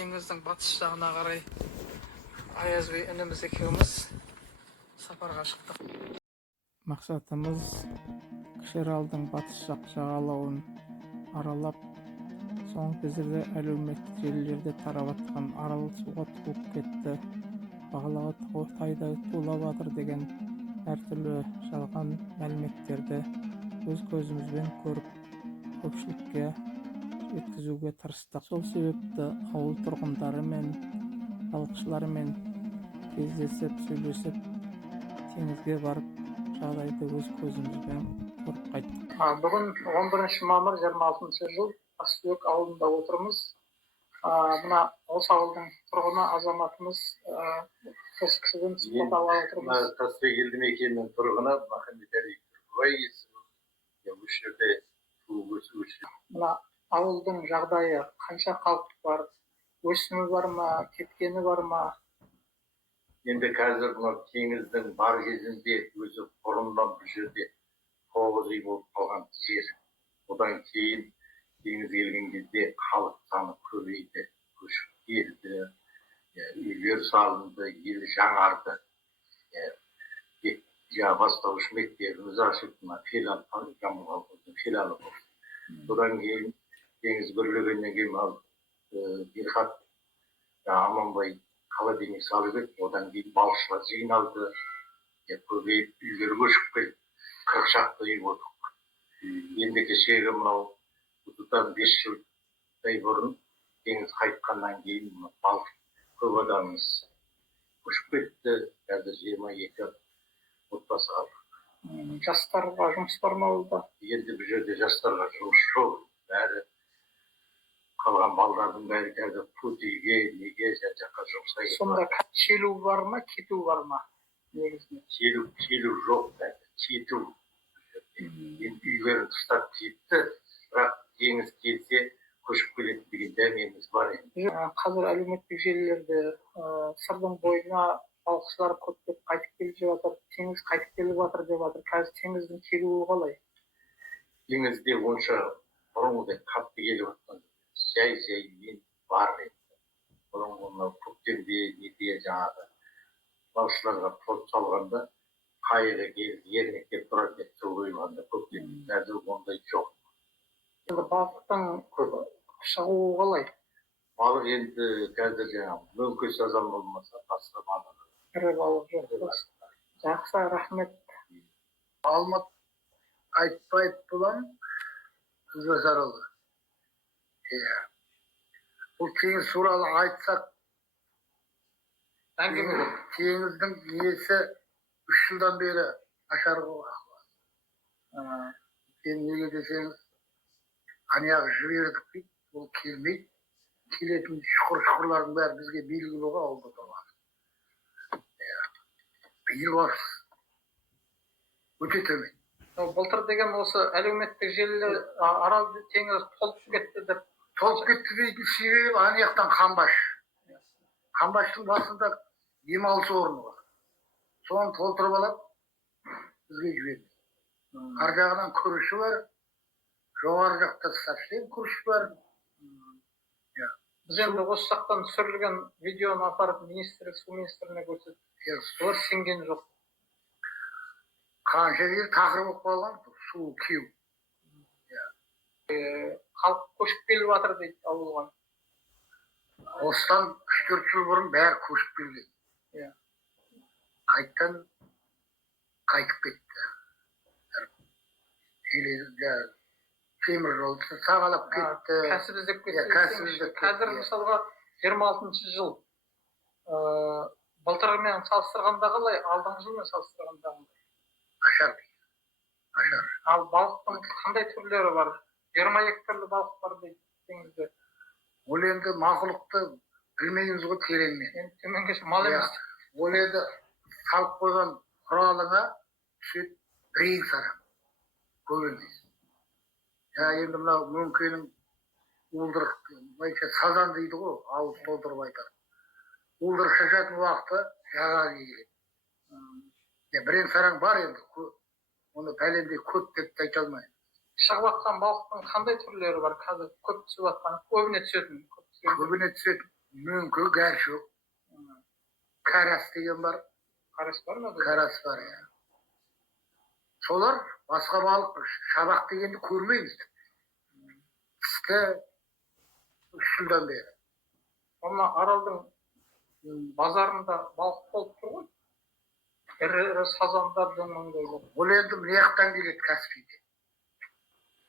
теңіздің батыс жағына қарай Аязбай ініміз екеуміз сапарға шықтық. Мақсатымыз Кіші Аралдың батыс жақ жағалауын аралап, соңғы кездерде әлеуметтік желілерде тарап жатқан арал суға толып кетті, бағалағы тайдай тулап жатыр деген әртүрлі жалған мәліметтерді өз көзімізбен көріп, көпшілікке жеткізуге тырыстық. Сол себепті ауыл тұрғындарымен, балықшылармен кездесіп, сөйлесіп, теңізге барып, жағдайды өз көзімізбен көріп қайттық. Бүгін 11 мамыр 26 жыл Астүйек ауылында отырмыз. Мына осы ауылдың тұрғыны азаматымыз осы кісіден сұхбат ала отырмыз. Тасбек елді мекенінің тұрғыны Махамбет-Әли Түркібай есімі. Осы жерде туып өсіп. Мына ауылдың жағдайы қанша халық бар? Өсімі бар ма, кеткені бар ма? Енді қазір мына теңіздің бар кезінде өзі бұрыннан бұл жерде 9 үй болып қалған жер. Одан кейін теңіз келген кезде халық саны көбейді, көшіп келді, үйлер салынды, ел жаңарды. Бастауыш мектебіміз ашып, филиалы болды. Одан кейін теңіз бүрлегеннен кейін Берхат Аманбай қала денег салып еді, одан кейін балықшылар жиналды, көбейіп үйлер көшіп келді, 40 шақты үй болдық. Енді кешегі мынау бұдан 5 жылдай бұрын теңіз қайтқаннан кейін балық көп адамымыз көшіп кетті, қазір 22 отбасы қалдық. Жастарға жұмыс бар ма олда? Енді бұл жерде жастарға жұмыс жоқ, бәрі қалған балалардың бәрі қазір путиге, неге, жаққа жұмысқа кетті. Сонда келу бар ма, кету бар ма? Келу жоқ, кету. Енді үйлерін тұстап кетті, бірақ теңіз келсе көшіп келеді деген дәмеміз бар енді. Қазір әлеуметтік желілерде сырдың бойына балықшылар көптеп қайтып келіп жатыр, теңіз қайтып келіп жатыр деп жатыр. Қазір теңіздің келуі қалай? Теңізде онша бұрынғыдай қатты келіп жатқан жай мен бар еді. Бұрынғы көктемде неде жаңағы балықшыларға порт салғанда қайығы келіп ернектеп тұрады деп су құйғанда көктемде. Қазір ондай жоқ. Енді балықтың шығуы қалай? Балық енді қазір жаңағы мөңке сазан болмаса басқа балық. Ірі балық жоқ. Жақсы, рахмет. Алмат айтпайып болам, Күзбес аралы. Бұл теңіз туралы айтсақ, теңіздің иесі 3 жылдан бері ашар болған. Неге десеңіз, анаяғы жібердік дейді, ол келмейді. Келетін шұқырлардың бәрі бізге белгілі болған ауылда тұрған. Биыл бас өте төмен. Былтыр деген осы әлеуметтік желілер арал теңіз толып кетті деп. Толып кетті дейтін себебі анаяқтан Қамбаш. Қамбаштың басында демалыс орны бар. Соны толтырып алып, бізге жіберді. Ар жағынан күріші бар, жоғары жақта совсем күріш бар. Біз енді осы жақтан түсірілген видеоны апарып су министріне көрсеттік. Олар сенген жоқ. Қанша жер тақыр болып қалған, су кеу. Халық көшіп келіп жатыр дейді ауылға. Осыдан 3-4 жыл бұрын бәрі көшіп келген. Қайттан қайтып кетті. Темір жолды сағалап кетті. Кәсіп іздеп кетті. Қазір мысалға 26 жыл. Былтырмен салыстырғанда қалай, алдыңғы жылмен салыстырғанда қалай? Ашар. Ал балықтың қандай түрлері бар? 22 түрлі балық бар дейді теңізде. Ол енді мақұлықты білмейміз ғой тереңмен. Енді төменге мал емес. Ол енді салып қойған құралыңа түседі бірең сарам. Көп емес. Енді мынау мөңкенің уылдырық, сазан дейді ғой, ауыз толтырып айтады. Уылдырық шашатын уақыты жаға келеді. Бірең сараң бар енді, оны пәленде көп деп айта алмаймын. Шығып жатқан балықтың қандай түрлері бар? Қазір көп түсіп жатқан, көбіне түсетін. Көбіне түсетін. Mümkü gerçek. Karas деген бар. Karış var mı? Karas var ya. Solar başka balık şabak degенді көрмейміз. Kıska 3 yıldan beri. Ama Aral'ın bazarında balık bolup tur goy. Iri sazanlar döngündey bolup. Ол енді мына жақтан келеді Каспийде.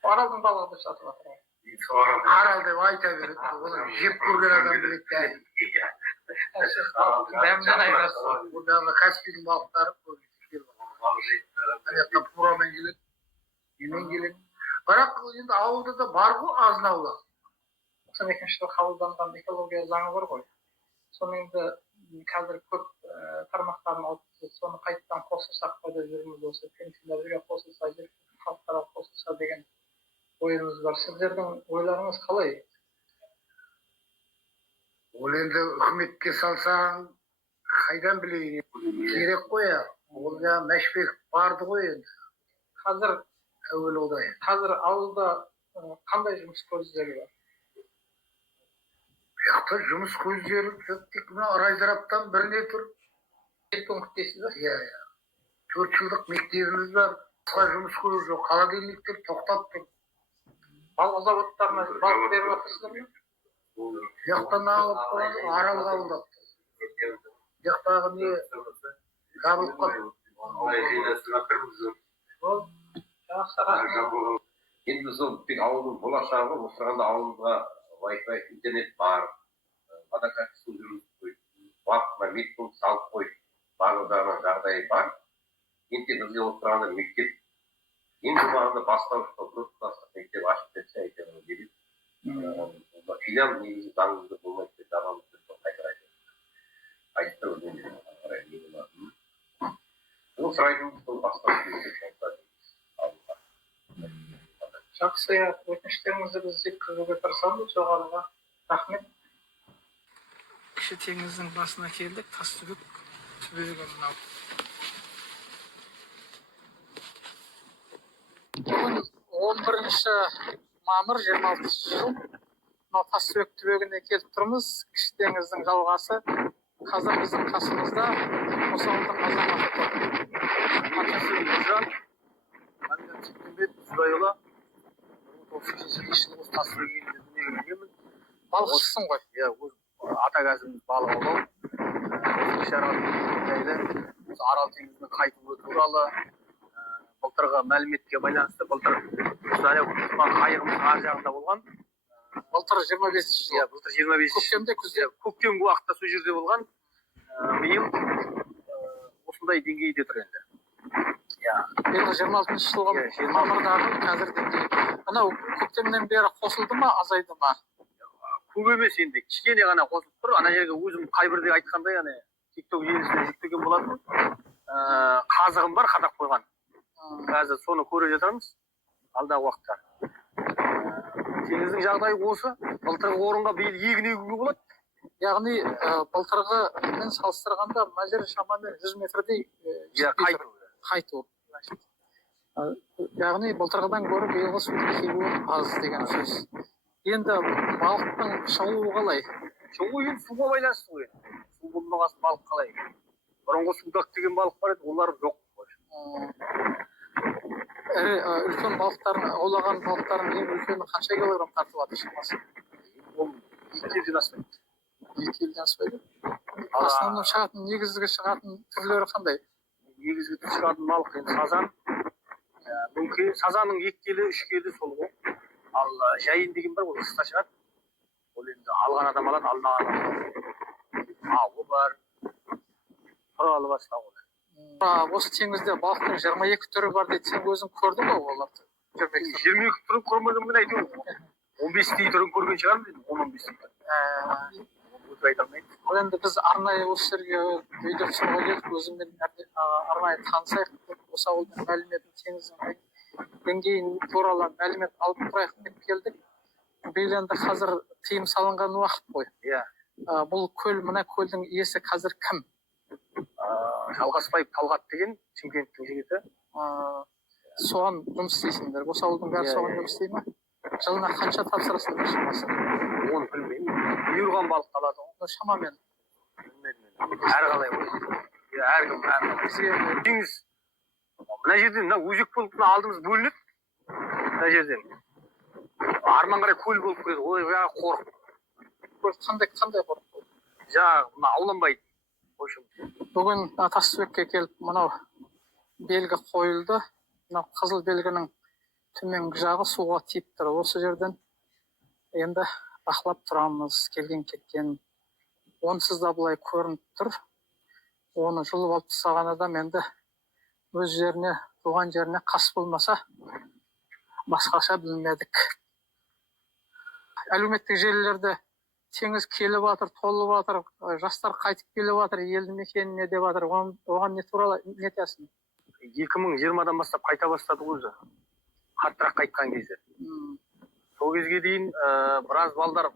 Aral'ın balığı da satып atыр. Арал деп айта береді. Оны жеп көрген адам біледі бәрін. Дәмден айырасыз. Бұдағы Каспийдің балықтары көбейді. Ана турамен келеді. Немен келеді. Бірақ енді ауылда да бар ғой азын аулақ. 92 жылы қабылданған экология заңы бар ғой. Соны енді қазір көп тармақтарын алып соны қайтадан қосылсақ пайда жүрміз осы пенсияларға қосылса, халықтарға қосылса деген ойымыз бар. Сіздердің ойларыңыз қалай? Ол енді үкіметке салсаң, қайдан білейін? Керек қой я. Ол жаңа Мәшбек барды ғой енді. Қазір Әуел одай. қазір ауылда қандай жұмыс көздері бар? Bu жақта жұмыс көздері тек мына райзараптан біріне тұр. Пункт дейсіз ба? Иә, иә. 4 жылдық мектебіміз бар. Басқа жұмыс көзі жоқ. Холодильниктер тоқтап тұр. Балық заводтарына балық беріп жатырсыздар ма? Bu жақта алып қойған Арал қабылдап тұр. Bu жақтағы не жабылып қалды. Ол жақсы рахмет. Енді сол тек ауылдың болашағы осырғанда ауылға Wi-Fi интернет бар, водокачество су жүргізіп қойды, уақытына медпункт салып қойды, барлығына жағдайы бар. Енді бізге отырғанда мектеп, ең болмағанда бастауышқа просто класстық мектеп ашып берсе әйтеуір береді. Филиал негізі заңды болмайды деп жағамыз қайтара айтты өзіне қарай. Ол сұрайтын сол бастауыш мектеп Жақсы, өтініштеріңізді біз жеткізуге тырысамыз. Жоғарыға рахмет. Кіші теңіздің басына келдік. Тастүбек түбегі мынау. Бүгін 11 мамыр 26 жыл. Мынау Тастүбек түбегіне келіп тұрмыз. Кіші теңіздің жалғасы. Қазір біздің қасымызда осы ауылдың азаматы тұр. Атасы Нұржан, Әлімжан Сектембет, Судайұлы. 93 жылғы Тастүбек елінде дүниеге келгенмін. Балықшысың ғой? Иә, ата кәсібіміз балық аулау. Осы жайлы осы Арал теңізінің қайтып өту туралы былтырғы мәліметке байланысты былтыр осы тұтқан қайығымыздың ар жағында болған. Былтыр 25 жыл. Иә, былтыр 25 Көктемде, күзде. көктемгі уақытта сол жерде болған. Биыл осындай деңгейде тұр енді. Енді 26 жылғы мамырдағы қазір деңгей. Мынау көктемнен бері қосылды ма, азайды ма? Көп емес енді, кішкене ғана қосылып тұр. Ана жерге өзім қай бірде айтқандай, TikTok желісіне жүктеген болатын. Қазығым бар, қадақ қойған. Қазір соны көре жатырмыз алдағы уақытта. Теңіздің жағдайы осы. Былтырғы орынға биыл егін егуге болады. Яғни былтырғымен салыстырғанда мына жер шамамен 100 метрдей қайту. Яғни былтырғыдан гөрі биылғы судың келуі аз деген сөз. Енді балықтың шығуы қалай? Шығуы енді суға байланысты ғой. Су болмағасын балық қалай? Бұрынғы судақ деген балық бар еді, олар жоқ. Үлкен балықтарын, аулаған балықтардың ең үлкені қанша килограмм тартып жатыр шамасы? Ол 2 келіден аспайды. 2 келіден аспайды? Основном шығатын, негізгі шығатын түрлері қандай? Негізгі шығатын балық енді сазан. Мүмкін сазанның 2 келі, 3 келі сол ғой. Ал жайын деген бар, ол қыста шығады. Ол енді алған адам алады, алмаған адам алады. Ауы бар, құралы бар сылауы. Осы теңізде балықтың 22 түрі бар дейді, сен өзің көрдің бе оларды? 22 түрін көрмегенмен айтуым. 15 түрін көрген шығармын, 10-15 түрін. Өтір айта алмайды. Ал енді біз арнайы осы жерге үйде түсіруге келдік, өзіңмен арнайы танысайық деп, осы ауылдың мәліметін, теңіздің деңгейін туралы мәлімет алып тұрайық деп келдік. Биыл енді қазір тыйым салынған уақыт қой. Иә. Бұл көл, мына көлдің иесі қазір кім? Жалғасбаев Талғат деген Шымкенттің жігіті. Соған жұмыс істейсіңдер. Осы ауылдың бәрі соған жұмыс істей ме? Жылына қанша тапсырасыңдар шамасы? оны білмеймін. Бұйырған балық қалады ғой. Шамамен. Білмедім мен. Әрқалай ғой. Әркім бізге теңіз. Мына жерден мына өзек болып мына алдымыз бөлінеді. Мына жерден. Арман қарай көл болып кіреді. Ой, жаңағы қорық. Қандай қорық? Жаңағы мына ауланбайды. В общем, Бүгін Тастыбекке келіп мынау белгі қойылды. Мынау қызыл белгінің төменгі жағы суға тиіп тұр. Осы жерден енді бақылап тұрамыз, келген кеткен. Онсыз да бұлай көрініп тұр. Оны жұлып алып тастаған адам енді өз жеріне, туған жеріне қас болмаса, басқаша білмедік. Әлеуметтік желілерде теңіз келіп жатыр, толып жатыр, жастар қайтып келіп жатыр, елді мекеніне деп жатыр. Оған не туралы не айтасың? 2020-дан бастап қайта бастады өзі. Қаттырақ қайтқан кезде. Сол кезге дейін біраз балдар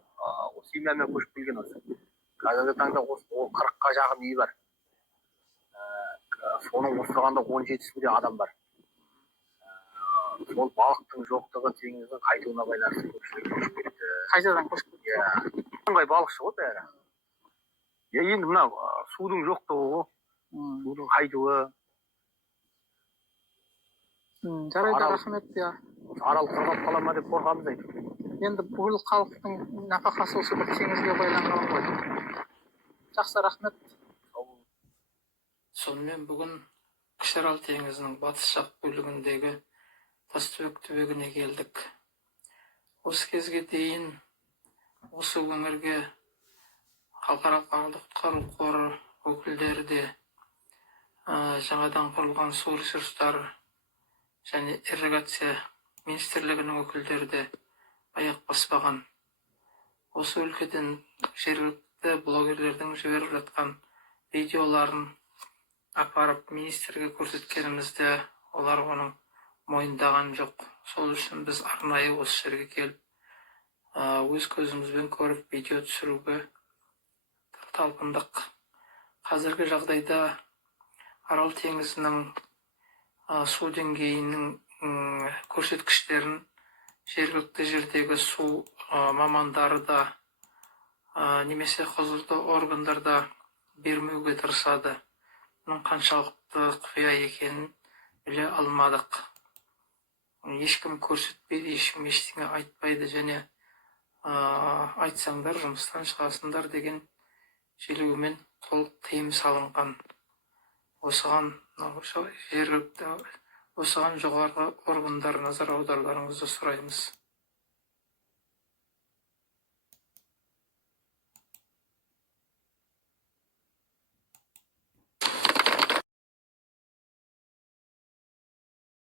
осы семьямен көшіп келген осы. Қазіргі таңда 40-қа жақын үй бар. Соның қосылғанда 17-сінде адам бар. Сол балықтың жоқтығы теңіздің қайтуына байланысты көпшілік көшіп кетті. Қайтадан көшіп кетті. Қандай балықшы ғой бәрі. Енді мына судың жоқтығы ғой. Судың қайтуы. Жарайды, рахмет. Арал құрғап қала ма деп қорқамыз айтып. Енді бүкіл халықтың нәпақасы осы бір теңізге байланған ғой. Жақсы, рахмет. Сонымен бүгін Кіші-Арал теңізінің батыс жақ бөлігіндегі Тастыбек түбегіне келдік. Осы кезге дейін осы өңірге халықаралық ағылды құтқару қоры өкілдері де жаңадан құрылған су ресурстары және ирригация министрлігінің өкілдері де аяқ баспаған. Осы өлкеден жергілікті блогерлердің жіберіп жатқан видеоларын апарып министрге көрсеткенімізде олар оның мойындаған жоқ. Сол үшін біз арнайы осы жерге келіп өз көзімізбен көріп видео түсіруге талпындық. Қазіргі жағдайда Арал теңізінің су деңгейінің көрсеткіштерін жергілікті жердегі су мамандары да немесе құзырлы органдар да бермеуге тырысады. Мұның қаншалықты құпия екенін біле алмадық. Ешкім көрсетпейді, ешкім ештеңе айтпайды және айтсаңдар жұмыстан шығасыңдар деген желеумен толық тыйым салынған. Осыған жоғарғы органдар назар аударуларыңызды сұраймыз.